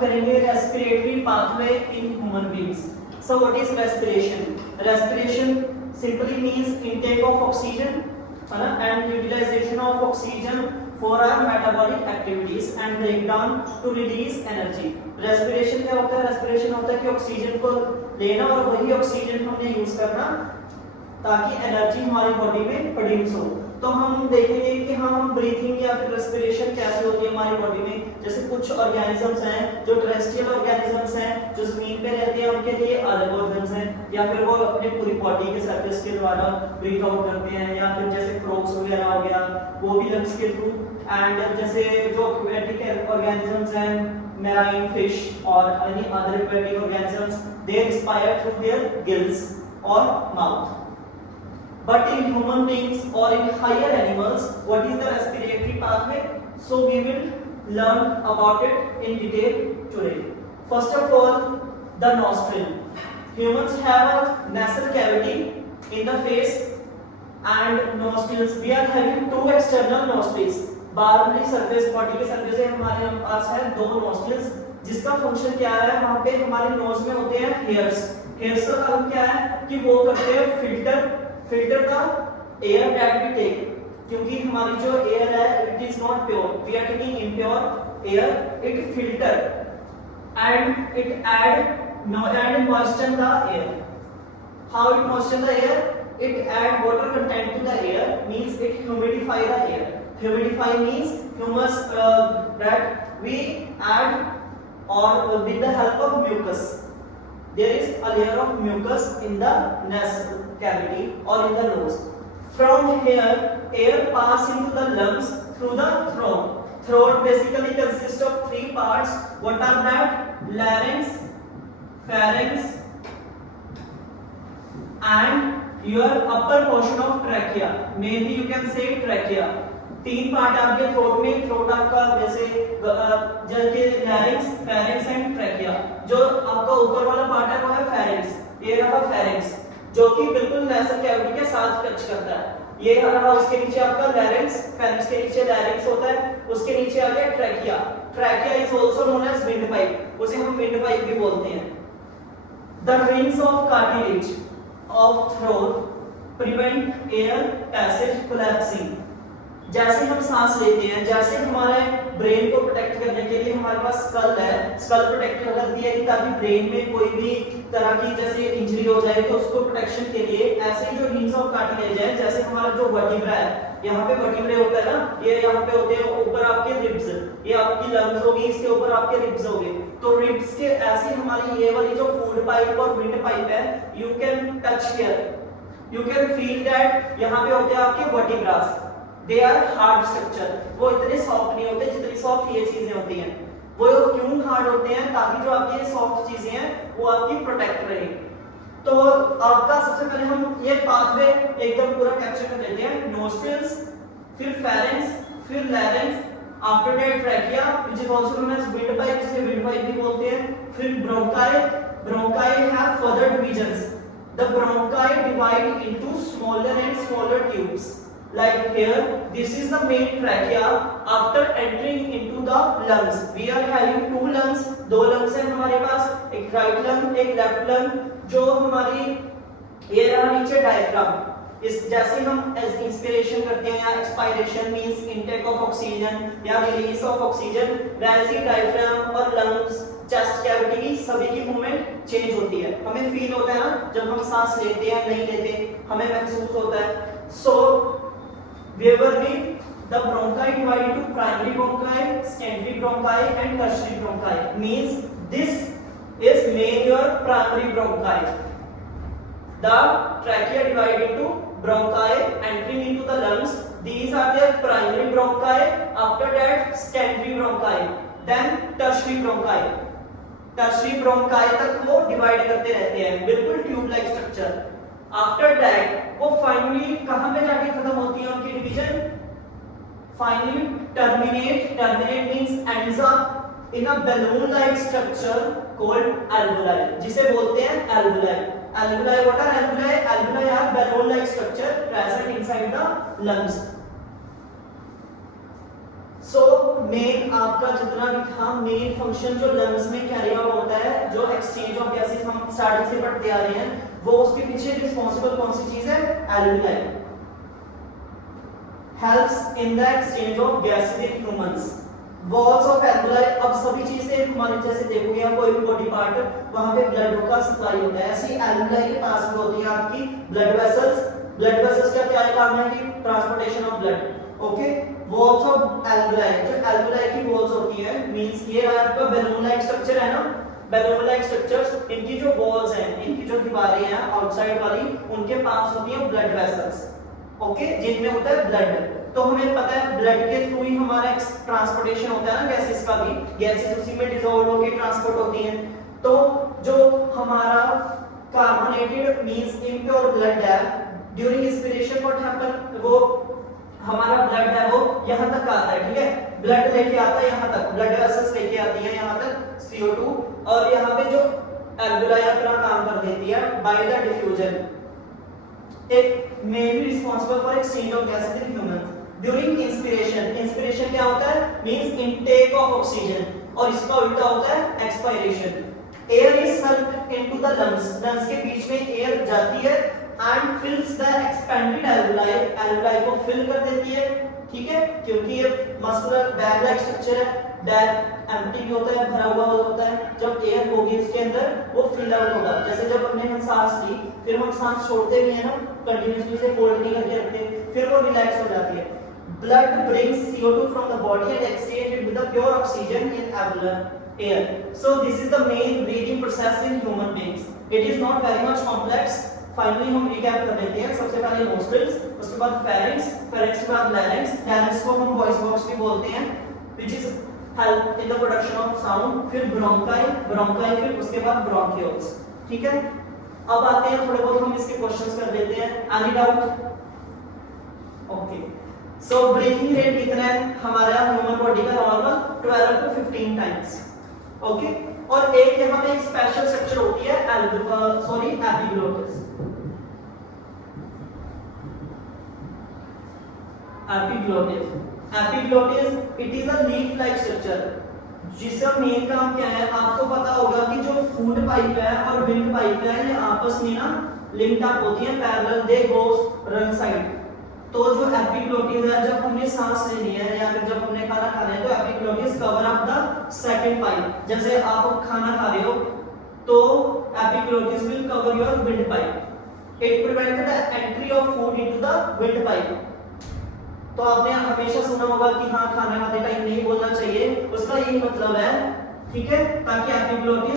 करेंगे respiratory pathway in human beings. So what is respiration? Respiration simply means intake of oxygen, है ना, and utilization of oxygen for our metabolic activities and break down to release energy. रेस्पिरेशन क्या होता है? Respiration होता है कि ऑक्सीजन को लेना और वही ऑक्सीजन हमने यूज करना ताकि एनर्जी हमारी बॉडी में प्रोड्यूस हो। तो हम देखेंगे कि हम ब्रीथिंग या फिर रेस्पिरेशन कैसे होती है हमारी बॉडी में। जैसे कुछ ऑर्गेनिजम्स हैं जो टेरेस्ट्रियल ऑर्गेनिजम्स हैं जो जमीन पे रहते हैं, उनके लिए अलग ऑर्गन्स हैं, या फिर वो अपनी पूरी बॉडी के सरफेस के द्वारा ब्रीथ आउट करते हैं, या फिर जैसे फ्रॉग्स वगैरह हो गया वो भी लंग्स के थ्रू। एंड जैसे जो एक्वेटिक ऑर्गेनिजम्स हैं, मैराइन फिश और any other aquatic organisms, they respire through their gills और mouth. But in human beings or in higher animals, what is the respiratory pathway? So we will learn about it in detail today. First of all, the nostril. Humans have a nasal cavity in the face and nostrils. We are having two external nostrils. बाहरी surface, body के surface से हमारे पास है दो nostrils, जिसका function क्या है? वहाँ पे हमारे नोज में होते हैं हेयर्स। हेयर्स का काम क्या है कि वो करते हैं फिल्टर का एयर दैट वी टेक, क्योंकि हमारी जो एयर है it is not pure, we are taking impure air, it filter and it add moisture the air. How it moisture the air? it add water content to the air, means it humidify the air. Humidify means humus that we add or with the help of mucus. There is a layer of mucus in the nasal cavity or in the nose. From here, air pass into the lungs through the throat. Throat basically consists of three parts. What are that? Larynx, pharynx, and your upper portion of trachea. Mainly you can say trachea. तीन part आपके throat में, throat आपका वैसे जैसे larynx, pharynx and trachea. जो आपका ऊपर वाला पार्ट है वो है फेरिंक्स, ये रहा फेरिंक्स जो कि बिल्कुल नेसल कैविटी के साथ टच करता है। ये रहा, उसके नीचे आपका लैरिंक्स, फेरिंक्स के नीचे लैरिंक्स होता है, उसके नीचे आ गया trachea. Trachea is also known as wind pipe, उसे हम विंड पाइप भी बोलते हैं। The rings of cartilage of throat prevent air passage collapsing. जैसे हम सांस लेते हैं, जैसे हमारे ब्रेन को प्रोटेक्ट करने के लिए हमारे पास स्कल है, स्कल प्रोटेक्ट करती है कि ताकि ब्रेन में कोई भी तरह की जैसे इंजरी हो जाए तो उसको प्रोटेक्शन के लिए, ऐसे ही जो रिंग्स ऑफ कार्टिलेज है, जैसे हमारा जो वर्टिब्रा है, यहाँ पे वर्टिब्रे होता है ना, ये यहाँ पे होते हैं ऊपर आपके रिब्स, ये आपकी लंग्स होगी, इसके ऊपर आपके रिब्स होंगे। तो रिब्स के ऐसे हमारी ये वाली जो फूड पाइप और विंड पाइप है, you can touch here, you can feel that यहाँ पे होते हैं आपके vertebras. They are hard structure, वो इतने सॉफ्ट नहीं होते जितनी सॉफ्ट ये चीजें होती हैं। वो क्यों हार्ड होते हैं? ताकि जो आपकी ये सॉफ्ट चीजें हैं वो आपकी प्रोटेक्ट रहे। तो आपका सबसे पहले हम ये पाथवे एकदम पूरा कैप्चर कर लेते हैं। नोस्ट्रिल्स, फिर फेरिंक्स, फिर larynx, after that trachea which is also known as wind pipe, जिसे विंड पाइप भी बोलते हैं। फिर bronchi, bronchi have further divisions. The bronchi divide into smaller and smaller tubes. Like here, this is the main trachea. After entering into the lungs, we are having two lungs. दो lungs हैं हमारे पास, एक right lung, एक left lung, जो हमारी ये रहा नीचे diaphragm। इस जैसे हम इंस्पिरेशन करते हैं या expiration means intake of oxygen या रिलीज ऑफ ऑक्सीजन, वैसे ही डायफ्राम और लंग्स, चेस्ट कैविटी की सभी की मूवमेंट चेंज होती है। हमें फील होता है ना जब हम सांस लेते हैं नहीं लेते, हमें महसूस होता है। So where we the bronchi divide into primary bronchi, secondary bronchi and tertiary bronchi, means this is main your primary bronchi. The trachea divide into bronchi entering into the lungs, these are their primary bronchi. After that secondary bronchi, then tertiary bronchi. tertiary bronchi तक वो divide करते रहते हैं, बिल्कुल tube like structure. After that वो finally कहां पे जाके खत्म होती है उनकी division? Finally terminate means ends up in a balloon like structure called alveoli, जिसे बोलते हैं alveoli. Alveoli, what are alveoli? Alveoli are balloon like structure present inside the lungs. So main आपका जितना भी था मेन फंक्शन जो lungs में carry out होता है, जो एक्सचेंज ऑफ गैसेस हम स्टार्टिंग से पढ़ते आ रहे हैं, वो उसके पीछे रिस्पांसिबल कौन सी चीज है? Alveoli. Helps in the exchange of gases in humans. Walls of alveoli, अब सभी चीजें हमारे जैसे देखोगे आप कोई भी बॉडी पार्ट वहां पे ब्लड का सप्लाई होता है, ऐसी एल्वियोलाई के पास भी होती है आपकी ब्लड वेसल्स। ब्लड वेसल्स का क्या काम है कि transportation of blood. Okay, walls of alveoli, जो एल्वियोलाई की वॉल्स होती है मींस ये आपका बैलून लाइक स्ट्रक्चर है ना, बैलून लाइक स्ट्रक्चर्स, इनकी जो वॉल्स हैं, इनकी जो दीवारें हैं आउटसाइड वाली, उनके पास होती है ब्लड वेसल्स। ओके, जिनमें होता है ब्लड। तो हमें पता है ब्लड के थ्रू ही हमारा ट्रांसपोर्टेशन होता है ना गैसेस का भी, गैसेस उसी में डिसॉल्व होकर ट्रांसपोर्ट होती हैं। तो जो हमारा कार्बोनेटेड मींस इम्प्योर ब्लड है, ड्यूरिंग इंस्पिरेशन व्हाट हैपन, वो हमारा ब्लड है वो यहां तक आता है, ठीक है, ब्लड लेके आता है यहां तक, ब्लड वेसल्स लेके आती है यहां तक CO2, और यहां पे जो एल्वियोलाई अपना काम कर देती है बाय द डिफ्यूजन। एक may be responsible for exchange of gases in humans during inspiration. Inspiration क्या होता है? मींस इनटेक ऑफ ऑक्सीजन, और इसका उल्टा होता है expiration. Air is sucked into the lungs, lungs के बीच में एयर जाती है and फिल्स the expanded alveoli, alveoli को फिल कर देती है, ठीक है, क्योंकि ये मस्कुलर बैग लाइक स्ट्रक्चर है, बैग एम्प्टी भी होता है, भरा हुआ होता है, जब एयर होगी इसके अंदर वो फिल आउट होगा। जैसे जब हमने सांस ली, फिर हम सांस छोड़ते भी हैं ना, कंटिन्यूअसली से होल्ड नहीं करके रखते, फिर वो रिलैक्स हो जाती है। Blood brings CO2 from the body and exchange it with the pure oxygen in alveolar air. So this is the main breathing process in human beings. It is not very much complex. Finally हम recap कर लेते हैं। सबसे पहले nostrils, उसके बाद pharynx, pharynx के बाद larynx, larynx को हम voice box भी बोलते हैं, which is help in the production of sound। फिर bronchi, bronchi फिर उसके बाद bronchioles, ठीक है। अब आते हैं थोड़े बहुत हम इसके क्वेश्चंस कर लेते हैं। Any doubt? Okay. सो ब्रीथिंग रेट कितना है हमारा ह्यूमन बॉडी का? Normal 12 to 15 times. ओके, और एक यहाँ पे एक स्पेशल स्ट्रक्चर होती है epiglottis. Epiglottis it is a leaf like structure, जिसका मेन काम क्या है? आपको पता होगा कि जो फूड पाइप है और विंड पाइप है ये आपस में ना लिंक्ड अप होती है, पैरेलल, दे गोस रन साइड। तो जो एपिग्लोटिस है, जब हमने सांस लेनी है या फिर जब हमने खाना खाना है, तो epiglottis cover up the second pipe. जैसे आप खाना खा रहे हो तो epiglottis will cover your wind pipe. It prevent the entry of food into the wind pipe. तो आपने हमेशा सुना होगा कि हाँ खाना खाते टाइम नहीं बोलना चाहिए, उसका यही मतलब है, ठीक है, ताकि एपिग्लोटिस